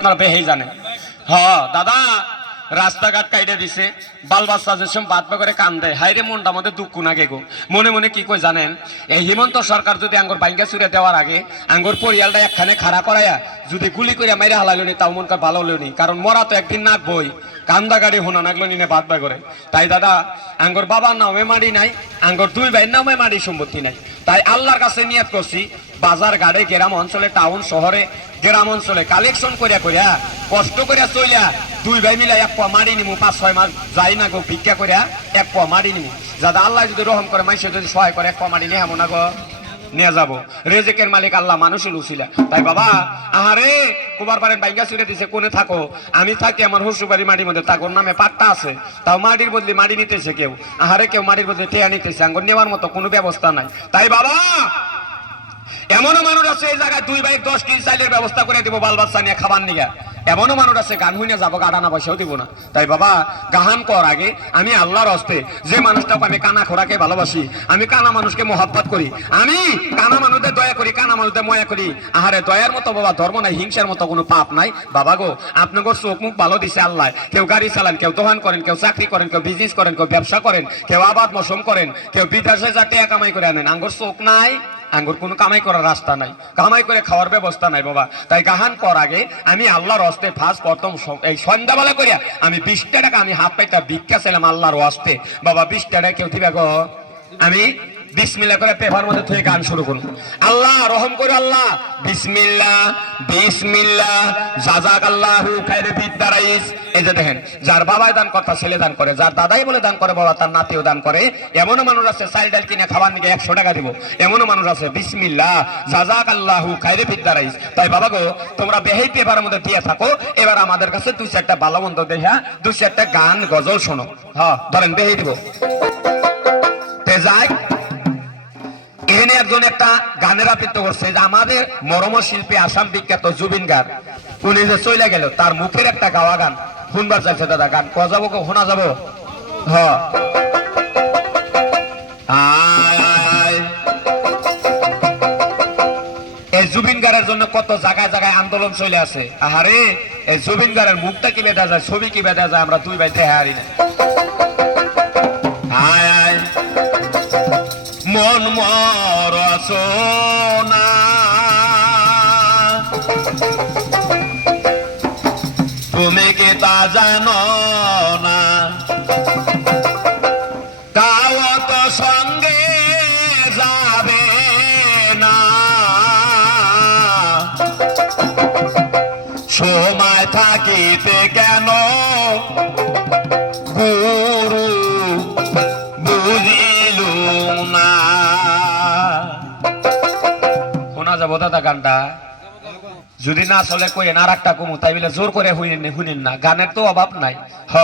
আপনারা বেহেই জানেন। হ্যাঁ দাদা রাস্তাঘাট কাইটে দিছে, বাল বাচ্চা যে সব বাদ করে কান্দে, হাইরে মনটা মধ্যে দুঃখ না গেগো। মনে মনে কি কই জানেন, এই হিমন্ত সরকার যদি আঙ্গুর বাইঙ্গা চুরে দেওয়ার আগে আঙ্গুর পরিয়ালটা একখানে খাড়া করাইয়া যদি গুলি করে মাইরে হালাইল নি, তাও মনকার ভালো হলো নি। কারণ মরা তো একদিন নাক বই, কান্দা গাড়ি হোনা নাগলো নিনে বাদ বাই করে। তাই দাদা আঙ্গুর বাবার নামে মাড়ি নাই, আঙ্গুর দুই ভাইয়ের নামে মাড়ি সম্পত্তি নাই। তাই আল্লাহর কাছে নিয়ত করছি, বাজার ঘাটে গ্রাম অঞ্চলে টাউন শহরে গ্রাম অঞ্চলে কালেকশন করিয়া করিয়া কষ্ট করিয়া চইলা দুই ভাই মিলা এক পোয়া মারি নিমু, 5-6 মাস যাই না গো ভিক্ষা করিয়া এক পোয়া মারি নিমু। যাতে আল্লাহ যদি রহম করে, মানুষে যদি সহায় করে, এক পোয়া মারি নিয়ে এমন না গো নিয়ে যাবো। রেজেকের মালিক আল্লাহ, মানুষের উছিলা। তাই বাবা আহারে কুবার পারেন বাইঙ্গা চুরে দিছে, কোনে থাকো? আমি থাকি আমার শ্বশুরবাড়ি মাটির মধ্যে, তাগর নামে পাট্টা আছে, তাও মাটির বদলে মাটি নিতেছে কেউ। আহারে কেউ মাটির বদলে টেয়া নিতেছে, আঙ্গুর নেওয়ার মতো কোনো ব্যবস্থা নাই। তাই বাবা এমনও মানুষ আছে এই জায়গায় 2 ভাই 10 কেজি চাইলের ব্যবস্থা করে দিব বাল বাচ্চা নিয়ে খাবার নিয়ে। এমনও মানুষ আছে গান হইনে যাবো, গাড়ানা পয়সাও দিব না। তাই বাবা গাহান কর আগে আমি আল্লাহর হস্তে, যে মানুষটাকে আমি কানা খোরাকে ভালোবাসি, আমি কানা মানুষকে মহব্বত করি, আমি কানা মানুষদের দয়া করি, কানা মানুষদের ময়া করি। আহারে দয়ার মতো বাবা ধর্ম নাই, হিংসার মতো কোনো পাপ নাই। বাবা গো আপনাদের চোখ মুখ ভালো দিছে আল্লাহ। কেউ গাড়ি চালান, কেউ দোকান করেন, কেউ চাকরি করেন, কেউ বিজনেস করেন, কেউ ব্যবসা করেন, কেউ আবাদ মৌসুম করেন, কেউ বিদেশে যা টাকা কামাই করে আনেন। আঙ্গুর চোখ নাই, আঙ্গুর কোনো কামাই করার রাস্তা নাই, কামাই করে খাওয়ার ব্যবস্থা নাই বাবা। তাই গাহান কর আগে আমি আল্লাহর হস্তে ফার্স্ট প্রথম এই সন্ধ্যাবেলা করিয়া আমি 20 টাকা আমি হাফ পাইটা ভিক্ষা ছিলাম আল্লাহর হস্তে। বাবা 20 টাকা কেউ দিবে গো? আমি বিসমিল্লাহ করে পেপার মধ্যে থেকে গান শুরু করুন। আল্লাহ রহম করে, আল্লাহ বিসমিল্লাহ বিসমিল্লাহ জাযাকাল্লাহু খায়রে বিদ্দারাইস। এই যে দেখেন, যার বাবাই দান কথা ছেলে দান করে, যার দাদাই বলে দান করে বাবা তার নাতিও দান করে। এমনও মানুষ আছে চাল ডাল কিনে খাবার নিয়ে 100 টাকা দিব, এমনও মানুষ আছে বিসমিল্লাহ জাযাকাল্লাহু খায়রে বিদ্দারাইস। তাই বাবা গো তোমরা বেহেই পেপারের মধ্যে দিয়ে থাকো, এবার আমাদের কাছে 2-4টা ভালো মন্দ দেখা 2-4টা গান গজল শোনো। হ্যাঁ ধরেন বেহেই দিব। তে যাই এখানে একজন একটা গানের আবৃত্তি করছে, যে আমাদের মরম শিল্পী আসাম বিখ্যাত জুবিন গার্গ, উনি যে চলে গেল, তার মুখের একটা গাওয়া গান শুনবার চাইছে দাদা। গান কোয়া যাবো, শোনা যাবো? হ্যাঁ এই জুবিন গার্গের জন্য কত জায়গায় জায়গায় আন্দোলন চলে আছে। আহারে এই জুবিন গার্গের মুখটা কি বেঁধা যায়, ছবি কি বেঁধা যায়, আমরা 2 ভাই দেখে হারি না। মন মরসোনা তুমি কি তা জানো না, তাও তো সঙ্গে যাবে না, সময় থাকিতে কেন গুরু বুঝিল না। শোনা যাবো দাদা গানটা? যদি না চলে কইেন আর একটা কমু, তাই বলে জোর করে শুনিন না, গানের তো অভাব নাই। হ